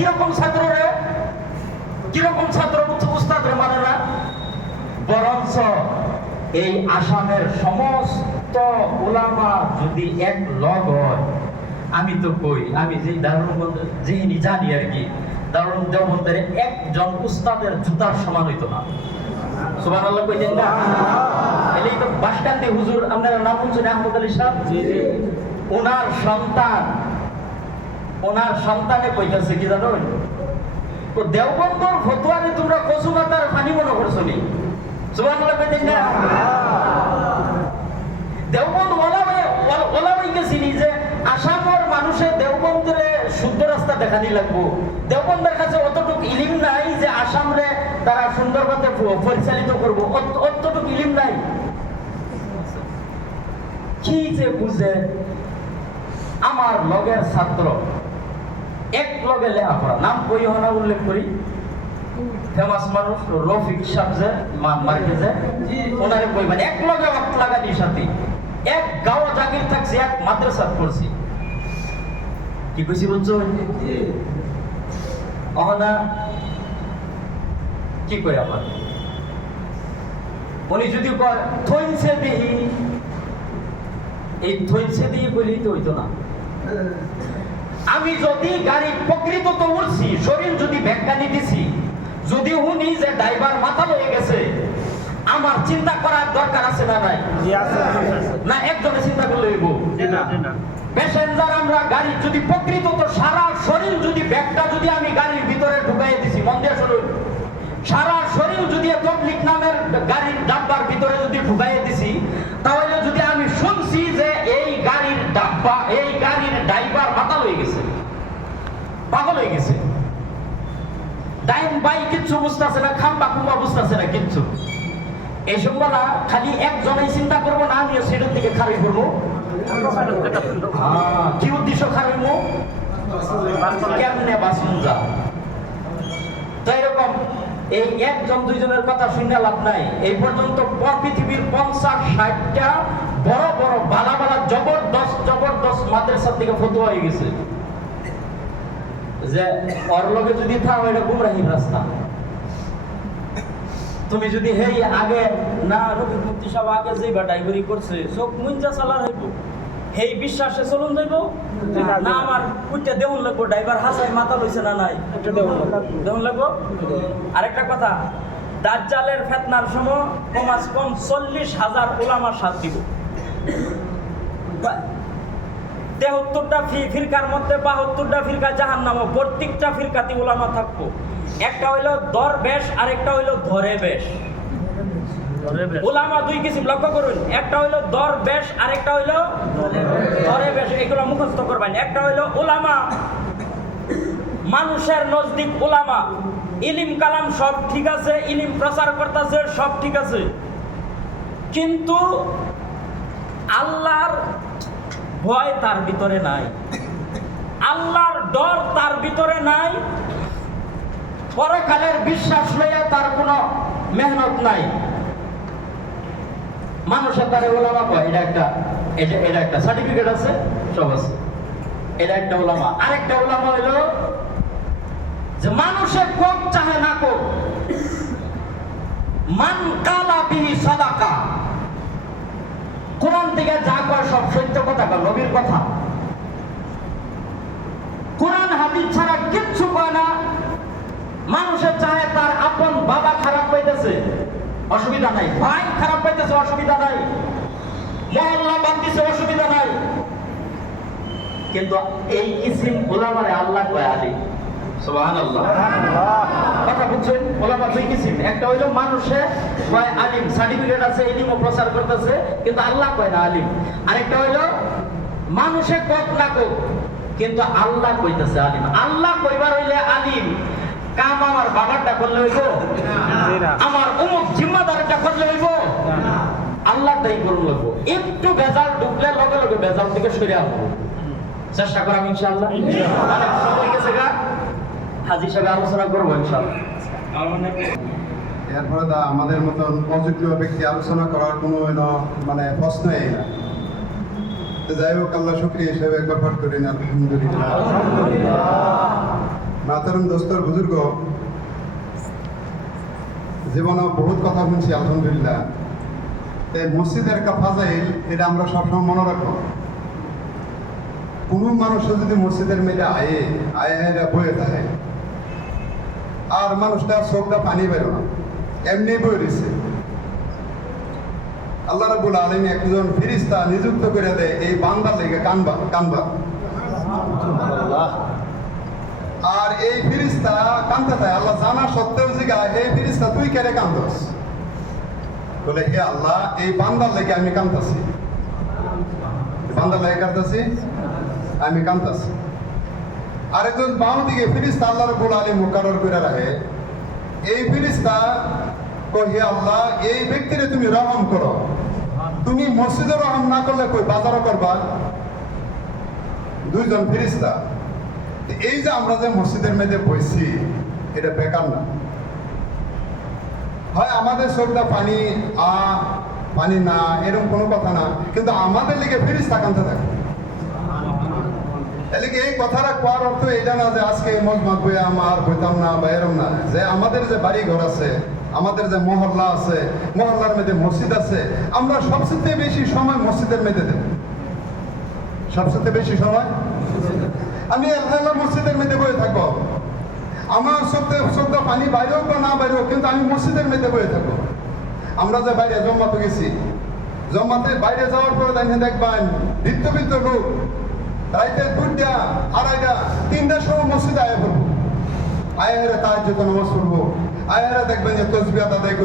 কিরকম ছাত্র রে, কিরকম ছাত্র উস্তাদ রে মানে না, বরঞ্চ এই আসামের সমস্ত উলামা যদি এক লগ হয়, আমি তো কই, আমি যে দারুল যিনি জানি আর কি, দারুল দেওবন্দের একজন উস্তাদের জুতার সমান হইতো না। সুবহানাল্লাহ কইতেন না? এলেই তো বাসকান্দি হুজুর, আপনারা নাম শুনছেন আহমদ আলী সাহেব, ওনার সন্তানে কইতাছে কি জানো, তো দেওবন্দর ফতোয়ারে তোমরা কচু পাতার পানি মনে করছো নি? সুবহানাল্লাহ কইতেন না? দেওবন্দ ওলা হয়ে গেছিনি যে আসামের মানুষের দেওবন্দরে শুদ্ধ রাস্তা দেখানি লাগবো। দেওবন্দের কাছে অতটুকু ইলিম নাই যে আসামরে তারা সুন্দরভাবে পরিচালিত করবো, অতটুকু ইলিম নাই। কি যে বুঝে আমার লগের ছাত্র, এক লগে লেখাপড়া, নাম কই হনা উল্লেখ করি, ফেমাস মানুষ রফিক সাহেব যে মার্কেজে, ওনারে কইবেন এক লগে অত লাগানি সাথী, এক গাঁও জাগির থাকছে, এক মাদ্রাসা পড়ছি। কি কইছি বুঝছো? অহনা কি কই আবার উনি যদি কয় থইনছে দিই, এই থইনছে দিয়ে কইলেই তো হইতো না। আমি যদি গাড়ি প্রকৃত তো উঠছি, শরীর যদি ব্যাখ্যানি দিছি, যদি উনি যে ড্রাইভার মাথা লয়ে গেছে, আমার চিন্তা করার দরকার আছে না নাই? না একজনে চিন্তা করলে হইব? প্যাসেঞ্জার আমরা গাড়ি যদি প্রকৃত তো সারা শরীর যদি ব্যাগটা যদি আমি গাড়ির ভিতরে ঢুকাই দিছি, মন দিয়ে শুনুন, সারা শরীর যদি তবলিক নামের গাড়ির ডাব্বার ভিতরে যদি ঢুকাই দিছি, তাহলে যদি আমি শুনছি যে এই গাড়ির ডাব্বা, এই গাড়ির ড্রাইভার মাথা হয়ে গেছে, পাগল হয়ে গেছে, ডাইন বাই কিচ্ছু বুঝতেছে না, খাম্বা কুম্বা বুঝতেছে না কিচ্ছু, এইসব বলা খালি একজনেই চিন্তা করবো না, আমিও সেটার দিকে খারাই করবো। কি উদ্দেশ্য খারাইবো? কেমনে বাঁচুন যা। তো এরকম এই একজন দুইজনের কথা শুনে লাভ নাই। এই পর্যন্ত পৃথিবীর 50-60টা বড় বড় বালা বালা জবরদস্ত মাদ্রাসার দিকে ফতোয়া হয়ে গেছে যে ওর লগে যদি থাও এটা গুমরাহির রাস্তা। তুমি যদি হেই আগে না রফিক মুফতি সাহেব আগে যে বা ড্রাইভারি করছে চোখ মুঞ্জা চালার হইব, হেই বিশ্বাসে চলুন যাইব না, আমার উঠতে দেউন লাগবো, ড্রাইভার হাসাই মাথা লইছে না নাই দেউন লাগবো। আরেকটা কথা, দাজ্জালের ফিতনার সময় কমাস কম 40,000 উলামা সাথ দিব। 73টা ফিরকার মধ্যে 72টা ফিরকা জাহান্নামে, প্রত্যেকটা ফিরকাতে উলামা থাকবো। একটা হইলো দরবেশ, আরেকটা হইলো ধরে বেশ। উলামা দুই কিসিম, লক্ষ্য করুন, একটা হইলো দরবেশ, আরেকটা হইলো ধরে বেশ। এগুলো মুখস্থ করবেন। একটা হইলো উলামা, মানুষের নজদিক উলামা, ইলিম কালাম সব ঠিক আছে, ইলিম প্রচার করতেছে সব ঠিক আছে, কিন্তু আল্লাহর ভয় তার ভিতরে নাই, আল্লাহর ডর তার ভিতরে নাই, পরকালের বিশ্বাস লইয়া তার কোনো মেহনত নাই। মানুষের তারে ওলামা কয়, এটা একটা সার্টিফিকেট আছে, সব আছে, এটা একটা ওলামা। আরেকটা ওলামা হইল যে মানুষের কোক চাহে না কোক, মান কালা বিহি সাদাকা, কোরআন থেকে যা কয় সব সত্য কথা কয়, নবীর কথা, কোরআন হাদিস ছাড়া কিচ্ছু কয় না। মানুষের চাহে তার আপন বাবা খারাপ পাইতেছে, অসুবিধা নাই, ভাই খারাপ পাইতেছে, অসুবিধা নাই, মহল্লা বাদ দিছে, অসুবিধা নাই, কিন্তু এই কিসিম ওলামারে আল্লাহ কয় আলী। সুবহানাল্লাহ, কথা বুঝছেন? ওলামা দুই কিসিম, একটা হইলো মানুষে কয় আলিম, সার্টিফিকেট আছে, ইলমও প্রচার করতেছে, কিন্তু আল্লাহ কয় না আলিম। আরেকটা হইলো মানুষে কক না কক, কিন্তু আল্লাহ কইতেছে আলিম। আল্লাহ কইবার হইলে আলিম কাম আমার বাবারটা করলে হইব, আমার অমুক জিম্মাদারটা করলে হইব, আল্লাহটাই করুন লাগবো। একটু ভেজাল ঢুকলে লগে লগে ভেজাল থেকে সরে আসবো, চেষ্টা করাম ইনশাআল্লাহ। অনেক সময় গেছে গা, হাজি সাহেব আলোচনা করবো ইনশাআল্লাহ। এরপরে আমাদের মতন অযোগ্য ব্যক্তি আলোচনা করার কোনো মানে প্রশ্নই না। যাই হোক, আল্লাহ শুকরিয়া হিসেবে একবার পাঠ করেন আলহামদুলিল্লাহ। মাতারম দোস্তর বুজুর্গ জীবনে বহুত কথা শুনছি আলহামদুলিল্লাহ। এই মসজিদের একটা ফাজাইল এটা আমরা সবসময় মনে রাখবো। কোনো মানুষ যদি মসজিদের মেয়েটা আয়ে এরা বয়ে থাকে আর মানুষটা চোখটা পানি বেরো না, এমনি বয়ে দিছে। আল্লাহ রাব্বুল আলামিন একজন ফেরেশতা নিযুক্ত করে দেয় এই বান্দার লেগে কানবা। আর এই ফেরেশতা কানতে থাকে, আল্লাহ জানা সত্ত্বেও জিজ্ঞাসা, এই ফেরেশতা তুই কেন কান্দস? বলে, হে আল্লাহ, এই বান্দার লেগে আমি কান্দাছি, বান্দার লেগে কাঁদতাছি, আমি কান্দাছি। আরেকজন বাম দিকে ফেরেশতা আল্লাহ রাব্বুল আলামিন মুকাররর করে রাখে, এই ফেরেশতা কই, হে আল্লাহ, এই ব্যক্তিরে তুমি রহম করো। তুমি মসজিদে রহম না করলে কই বাজারও করবা? দুইজন ফেরেশতা। এই যে আমরা যে মসজিদের মধ্যে বসছি, এটা বেকার না। হয় আমাদের চোখটা পানি না, এরকম কোনো কথা না, কিন্তু আমাদের লেগে ফেরেশতা কাঁদতে থাকে। এদিকে এই কথাটা কোয়ার অর্থ এটা না যে আজকে এই মজমাত বইয়া আমার বইতাম না বা এরম না, যে আমাদের যে বাড়ি ঘর আছে, আমাদের যে মহল্লা আছে, মহল্লার মধ্যে মসজিদ আছে, আমরা সবচেয়ে বেশি সময় মসজিদের মধ্যে দেব। সবচেয়ে বেশি সময় আমি আল্লাহ মসজিদের মধ্যে বয়ে থাকবো। আমার চোখটা পানি বাইরেও বা না বাইরেও, কিন্তু আমি মসজিদের মধ্যে বয়ে থাকবো। আমরা যে বাইরে জম্মাতে গেছি, জম্মাতে বাইরে যাওয়ার পরে দেখবেন বৃত্ত লোক রাইতে 2টা, 2:30, 3টার সময় মসজিদে আয়া পড়বো, আয়া তাহাজ্জুদ নামাজ পড়বো, আয়া দেখবেন যে তাসবিহ আদায়